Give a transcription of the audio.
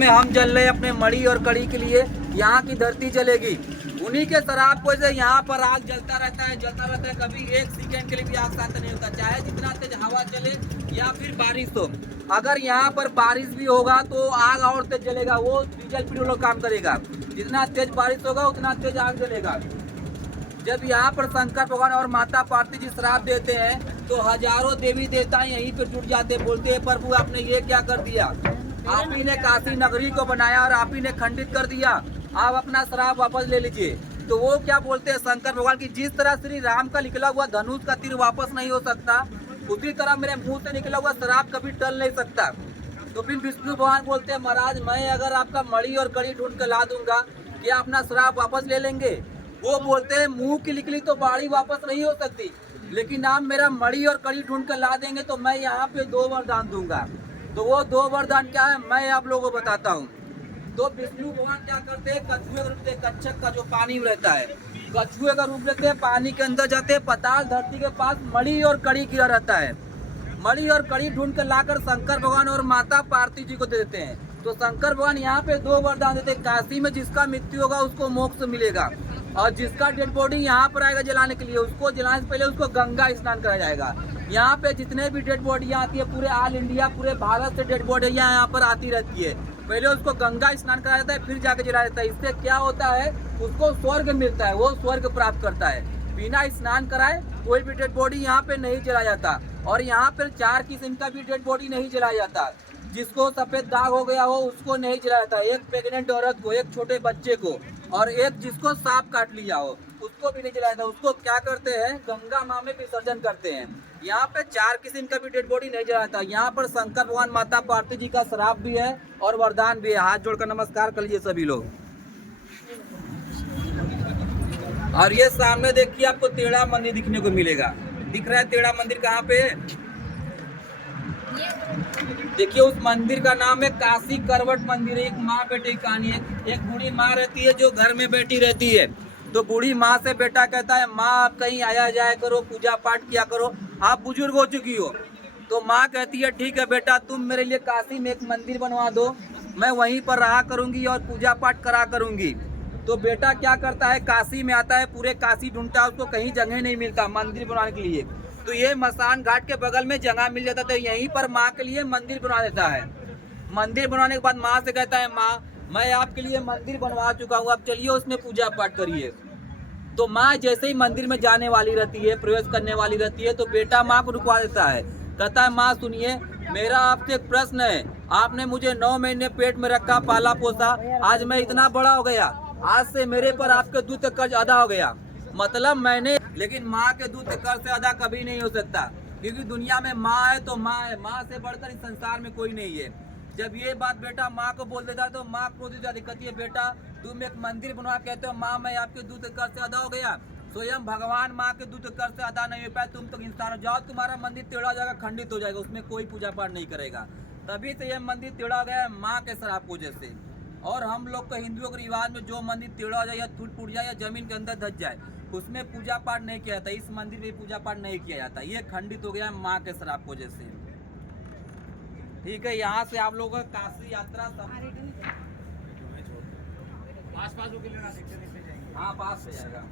में हम जल रहे अपने मड़ी और कड़ी के लिए, यहाँ की धरती जलेगी। उन्हीं के शराब को से यहाँ पर आग जलता रहता है, कभी एक सेकंड के लिए भी आग शांत नहीं होता, चाहे जितना तेज हवा चले या फिर बारिश हो। अगर यहाँ पर बारिश भी होगा तो आग और तेज जलेगा, वो डीजल पेट्रोल काम करेगा। जितना तेज बारिश होगा उतना तेज आग जलेगा। जब यहाँ पर शंकर भगवान और माता पार्वती जी श्राप देते हैं तो हजारों देवी देवता यहीं पे जुट जाते, बोलते हैं प्रभु आपने ये क्या कर दिया, आप ही ने काशी नगरी को बनाया और आप ही ने खंडित कर दिया, आप अपना श्राप वापस ले लीजिए। तो वो क्या बोलते हैं शंकर भगवान की, जिस तरह श्री राम का निकला हुआ धनुष का तीर वापस नहीं हो सकता, उसी तरह मेरे मुंह से निकला हुआ श्राप कभी टल नहीं सकता। तो फिर विष्णु भगवान बोलते हैं महाराज मैं अगर आपका मड़ी और कड़ी ढूंढ कर ला दूंगा, क्या अपना श्राप वापस ले लेंगे? वो बोलते हैं मुंह की निकली तो बाड़ी वापस नहीं हो सकती, लेकिन आप मेरा मड़ी और कड़ी ढूंढ कर ला देंगे तो मैं यहाँ पे 2 वरदान दूंगा। तो वो 2 वरदान क्या है मैं आप लोगों को बताता हूँ। तो विष्णु भगवान क्या करते हैं, कछुए का रूप, कच्छप का जो पानी में रहता है, कछुए का रूप लेते हैं, पानी के अंदर जाते हैं, पाताल धरती के पास मड़ी और कड़ी गिरा रहता है। मड़ी और कड़ी ढूंढ कर लाकर शंकर भगवान और माता पार्वती जी को दे देते हैं। तो शंकर भगवान यहाँ पे 2 वरदान देते हैं, काशी में जिसका मृत्यु होगा उसको मोक्ष मिलेगा, और जिसका डेड बॉडी यहाँ पर आएगा जलाने के लिए, उसको जलाने से पहले उसको गंगा स्नान कराया जाएगा। यहाँ पे जितने भी डेड बॉडियाँ आती है पूरे ऑल इंडिया, पूरे भारत से डेड बॉडियाँ यहाँ पर आती रहती है, पहले उसको गंगा स्नान कराया जाता है फिर जाके जलाया जाता है। इससे क्या होता है, उसको स्वर्ग मिलता है, वो स्वर्ग प्राप्त करता है। बिना स्नान कराए कोई भी डेड बॉडी यहाँ पे नहीं जलाया जाता। और यहाँ पर 4 किस्म का भी डेड बॉडी नहीं जलाया जाता। जिसको सफेद दाग हो गया हो उसको नहीं जलाया जाता, एक प्रेग्नेंट औरत को, एक छोटे बच्चे को, और एक जिसको सांप काट लिया हो उसको भी नहीं जलाया जाता। उसको क्या करते हैं, गंगा माँ में विसर्जन करते हैं। यहाँ पे 4 किस्म का भी डेड बॉडी नहीं जलाया जाता। यहाँ पर शंकर भगवान माता पार्वती जी का श्राप भी है और वरदान भी है। हाथ जोड़कर नमस्कार कर लीजिए सभी लोग। और ये सामने देखिए आपको टेढ़ा मंदिर दिखने को मिलेगा, दिख रहा है टेढ़ा मंदिर कहाँ पे है? देखिए उस मंदिर का नाम है काशी करवट मंदिर। एक माँ बेटे की कहानी है। एक बूढ़ी माँ रहती है जो घर में बैठी रहती है। तो बूढ़ी माँ से बेटा कहता है माँ आप कहीं आया जाया करो, पूजा पाठ किया करो, आप बुजुर्ग हो चुकी हो। तो माँ कहती है ठीक है बेटा तुम मेरे लिए काशी में एक मंदिर बनवा दो, मैं वहीं पर रहा करूँगी और पूजा पाठ करा करूँगी। तो बेटा क्या करता है, काशी में आता है, पूरे काशी ढूंढता है, उसको कहीं जगह नहीं मिलता मंदिर बनाने के लिए। तो ये मसान घाट के बगल में जगह मिल जाता, तो यहीं पर माँ के लिए मंदिर बना देता है। मंदिर बनाने के बाद माँ से कहता है माँ मैं आपके लिए मंदिर बनवा चुका हूँ, आप चलिए उसमें पूजा पाठ करिए। तो माँ जैसे ही मंदिर में जाने वाली रहती है, प्रवेश करने वाली रहती है, तो बेटा माँ को रुकवा देता है। कहता है माँ सुनिए मेरा आपसे एक प्रश्न है, आपने मुझे 9 महीने पेट में रखा, पाला पोसा, आज मैं इतना बड़ा हो गया, आज से मेरे पर आपके दूध का कर्ज अदा हो गया, मतलब मैंने, लेकिन माँ के दूध के कर्ज से अदा कभी नहीं हो सकता, क्योंकि दुनिया में माँ है तो माँ है, माँ से बढ़कर इस संसार में कोई नहीं है। जब ये बात बेटा माँ को बोल देता है तो माँ क्रोधित जाती, कहती है बेटा तुम एक मंदिर बनवा, कहते हो माँ मैं आपके दूध के कर्ज से अदा हो गया, स्वयं भगवान माँ के दूध के कर्ज से अदा नहीं हो पाए, तुम तो इंसान हो, जाओ तुम्हारा मंदिर टेढ़ा हो जाएगा, खंडित हो जाएगा, उसमें कोई पूजा पाठ नहीं करेगा। तभी से यह मंदिर टेढ़ा हो गया है माँ के श्राप की वजह से। और हम लोग को हिंदुओं के रिवाज में जो मंदिर टेढ़ा हो जाए या टूट जाए या जमीन के अंदर धस जाए उसमें पूजा पाठ नहीं किया जाता, इस मंदिर में पूजा पाठ नहीं किया जाता, ये खंडित हो गया है माँ के श्राप की वजह से। ठीक है, यहाँ से आप लोगों का काशी यात्रा पास पास होके लेना, देखते देखते जाएंगे। हाँ पास से जाएगा।